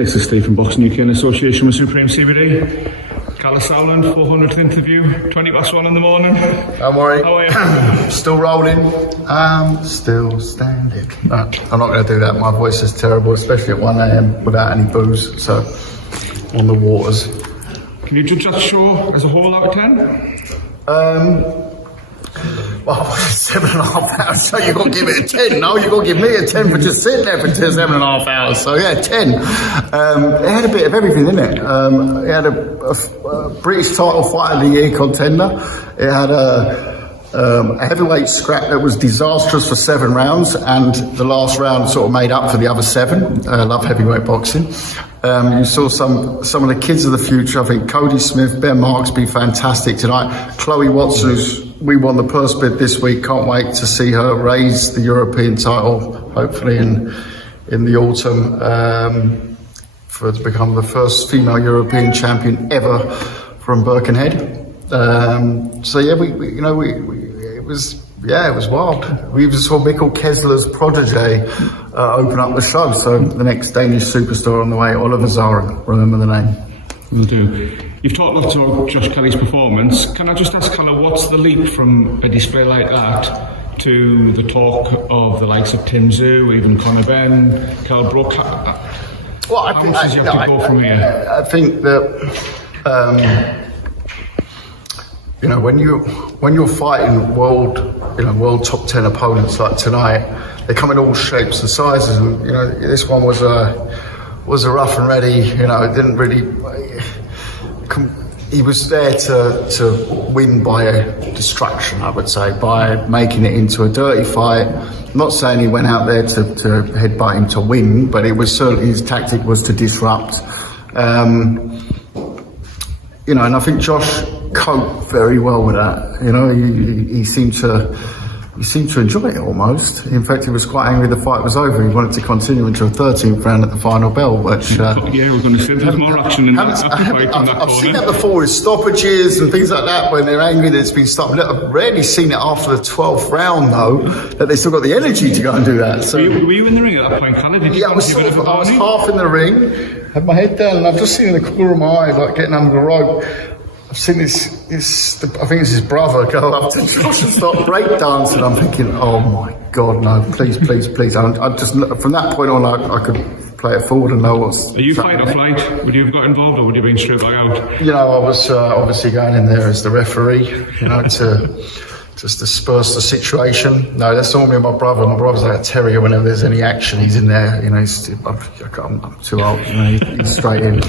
This is Steve from Boxing UK in association with Supreme CBD. Kalle Sauerland, 400th interview, 1:20 in the morning. Don't worry. How are you? Still rolling. Still standing. No, I'm not going to do that. My voice is terrible, especially at 1 a.m. without any booze. So, on the waters. Can you judge that show as a whole out of 10? Well, 7.5 hours, so you've got to give it a 10. No, you've got to give me a 10 for just sitting there for 7.5 hours. So, yeah, 10. It had a bit of everything in it. It had a British title fight of the year contender. It had a heavyweight scrap that was disastrous for 7 rounds, and the last round sort of made up for the other 7. I love heavyweight boxing. You saw some of the kids of the future. I think Cody Smith, Ben Marksby, fantastic tonight. Chloe Watson, we won the purse bid this week. Can't wait to see her raise the European title, hopefully in the autumn, for to become the first female European champion ever from Birkenhead. So yeah, it was wild. We even saw Mikkel Kessler's protege open up the show. So the next Danish superstar on the way, Oliver Zaren. Remember the name. Will do. You've talked lots about Josh Kelly's performance. Can I just ask, Kalle, what's the leap from a display like that to the talk of the likes of Tim Tszyu, even Conor Benn, Kell Brook? Well, how much does you have to go from here? I think that when you're fighting world top 10 opponents like tonight, they come in all shapes and sizes, and this one was a rough and ready. It didn't really. He was there to win by a distraction, I would say, by making it into a dirty fight. I'm not saying he went out there to headbutt him to win, but it was certainly his tactic was to disrupt. And I think Josh coped very well with that. He seemed to enjoy it almost. In fact, he was quite angry the fight was over. He wanted to continue into a 13th round at the final bell, which... yeah, we're going to see there's more action in that fight. I've seen that before with stoppages and things like that when they're angry that it's been stopped. I've rarely seen it after the 12th round, though, that they still got the energy to go and do that. So, were you in the ring at that point, Kalle? I was half in the ring, had my head down, and I've just seen in the corner of my eye, like getting under the rope. I've seen I think it's his brother go up to Josh and start breakdancing. I'm thinking, oh my God, no, please. I just, from that point on, I could play it forward and know what's... Are you fight or flight? Would you have got involved, or would you have been straight back out? I was obviously going in there as the referee, to just disperse the situation. No, that's all me and my brother. My brother's like a terrier. Whenever there's any action, he's in there. I'm too old. He's straight in.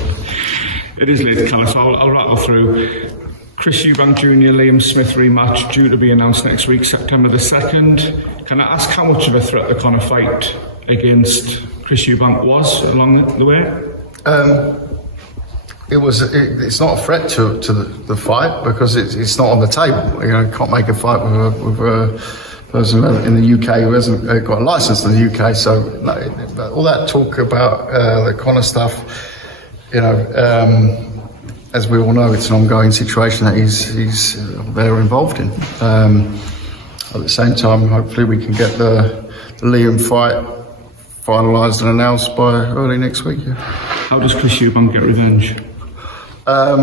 It is late, Kalle, so I'll rattle through. Chris Eubank Jr, Liam Smith rematch due to be announced next week, September the 2nd. Can I ask how much of a threat the Conor fight against Chris Eubank was along the way? It's not a threat to the fight because it's not on the table. You can't make a fight with a person in the UK who hasn't got a license in the UK. So no, all that talk about the Conor stuff. As we all know, it's an ongoing situation that they're involved in. At the same time, hopefully we can get the Liam fight finalised and announced by early next week. Yeah. How does Chris Eubank get revenge? I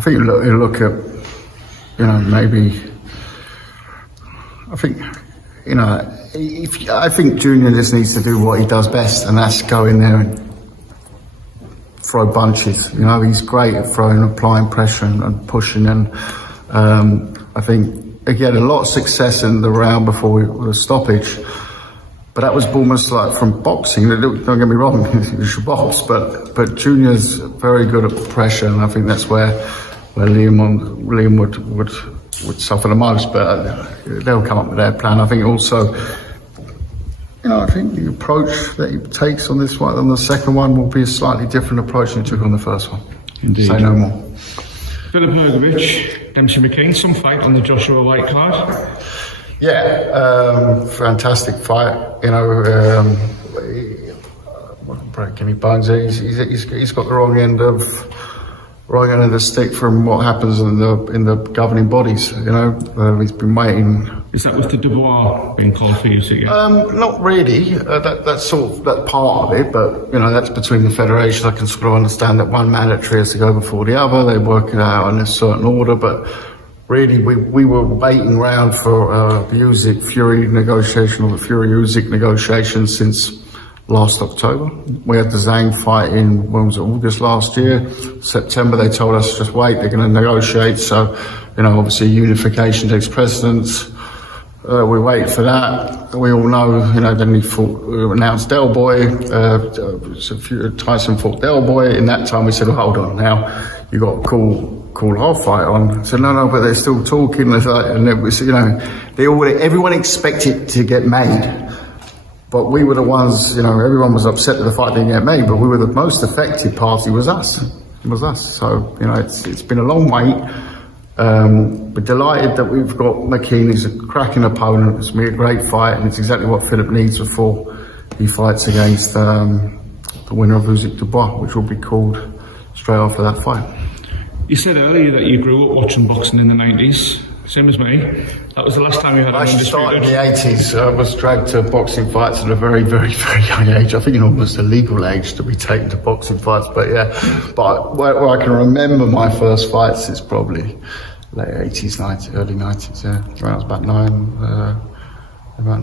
think you look at, maybe. I think Junior just needs to do what he does best, and that's go in there and throw bunches. He's great at applying pressure and pushing. And I think he had a lot of success in the round before the stoppage. But that was almost like from boxing. Don't get me wrong, you should box, but Junior's very good at pressure, and I think that's where Liam would suffer the most. But they'll come up with their plan. I think also. I think the approach that he takes on this one, on the second one, will be a slightly different approach than he took on the first one. Indeed. Say no more. Philip Hergovich, Dempsey McCain, some fight on the Joshua White card. Yeah, fantastic fight. Won't break any bones. He's got the wrong end of right end of the stick from what happens in the governing bodies. You know, he's been waiting. Is that with the Dubois being called for use again? Not really. That's sort of that part of it, but you know, that's between the federations. I can sort of understand that one mandatory has to go before the other. They work it out in a certain order, but really, we were waiting around for the Usyk-Fury negotiation, or the Fury-Usyk negotiation since last October. We had the Zhang fight in, when was it, August last year? September, they told us just wait, they're going to negotiate. So, you know, obviously unification takes precedence. We wait for that. We all know, you know, then he announced Del Boy. Tyson fought Del Boy. In that time, we said, well, hold on, now you got a cool half fight on. So no, but they're still talking. And it was, you know, everyone expected to get made. But we were the ones, you know, everyone was upset that the fight didn't get made, but we were the most affected party, was us. It was us. So, you know, it's been a long wait. We're delighted that we've got McKean. He's a cracking opponent. It's going to be a great fight, and it's exactly what Philip needs before he fights against the winner of Usyk Dubois, which will be called straight after that fight. You said earlier that you grew up watching boxing in the 90s, same as me. That was the last time you had an Undisputed. I started in the 80s. I was dragged to boxing fights at a very, very, very young age. I think almost a legal age to be taken to boxing fights. But yeah, but where I can remember my first fights is probably late 80s, 90s, early 90s. Yeah, when I was about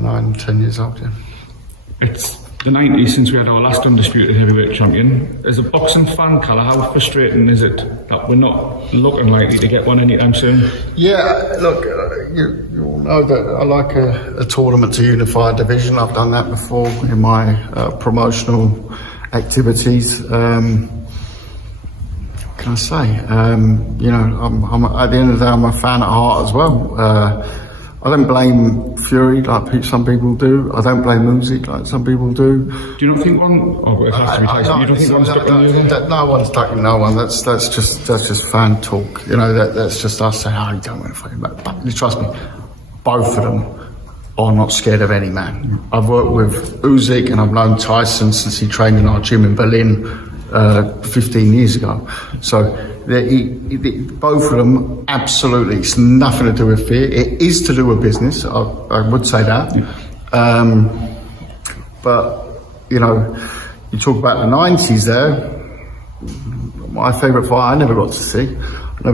9, 10 years old. Yeah. It's the 90s since we had our last Undisputed heavyweight champion. As a boxing fan, Kalle, how frustrating is it that we're not looking likely to get one anytime soon? Yeah, look, you all know that I like a tournament to unify a division. I've done that before in my promotional activities. What can I say? You know, I'm at the end of the day, I'm a fan at heart as well. I don't blame Fury like some people do. I don't blame Usyk like some people do. Do you not think one? Oh, it has to be Tyson. You don't think one's stuck in the other? No one's stuck in no one. That's just fan talk. You know, that's just us saying, "Oh, you don't want to fight." But trust me, both of them are not scared of any man. I've worked with Usyk and I've known Tyson since he trained in our gym in Berlin 15 years ago. So both of them, absolutely, it's nothing to do with fear. It is to do with business. I would say that. But you know, you talk about the 90s there. My favourite fight I never got to see. I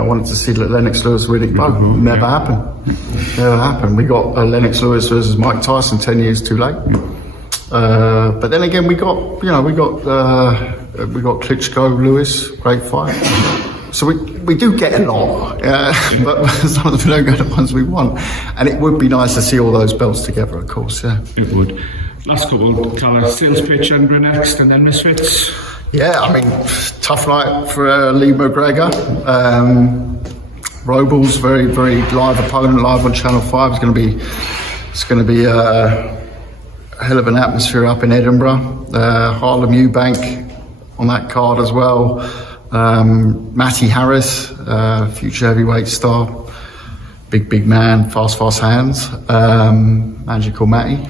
wanted to see Lennox Lewis Riddick Bowe. Never happened. Never happened. We got Lennox Lewis versus Mike Tyson 10 years too late. But then again, we got Klitschko Lewis, great fight. So we do get a lot, but sometimes we don't get the ones we want. And it would be nice to see all those belts together, of course. Yeah, it would. Last couple, Kalle, sales pitch, Edinburgh next, and then Misfits. Yeah, I mean, tough night for Lee McGregor. Robles, very, very live opponent, live on Channel 5. It's going to be a hell of an atmosphere up in Edinburgh. Harlem Eubank on that card as well. Matty Harris, future heavyweight star. Big man, fast hands. Magical Matty.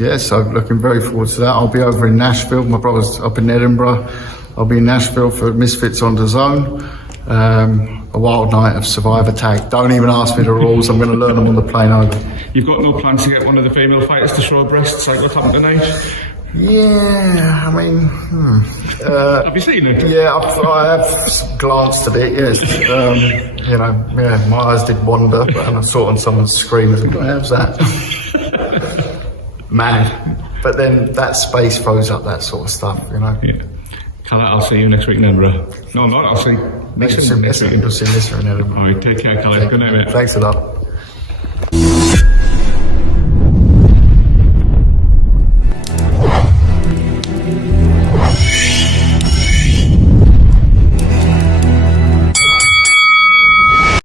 Yeah, so looking very forward to that. I'll be over in Nashville. My brother's up in Edinburgh. I'll be in Nashville for Misfits on the Zone. A wild night of Survivor Tag. Don't even ask me the rules. I'm going to learn them on the plane over. You've got no plans to get one of the female fighters to show breasts like what happened tonight? Yeah, I mean... have you seen it? Yeah, I have glanced at it, yes. You know, yeah, my eyes did wander, and I saw it on someone's screen. I was like, how's that? Mad. But then that space throws up that sort of stuff, you know. Yeah. Kalle, I'll see you next week in Edinburgh. No, I'm not. I'll see you next week. You'll see Nissa in Edinburgh. All right, take care, Kalle. Good night, mate. Thanks a lot.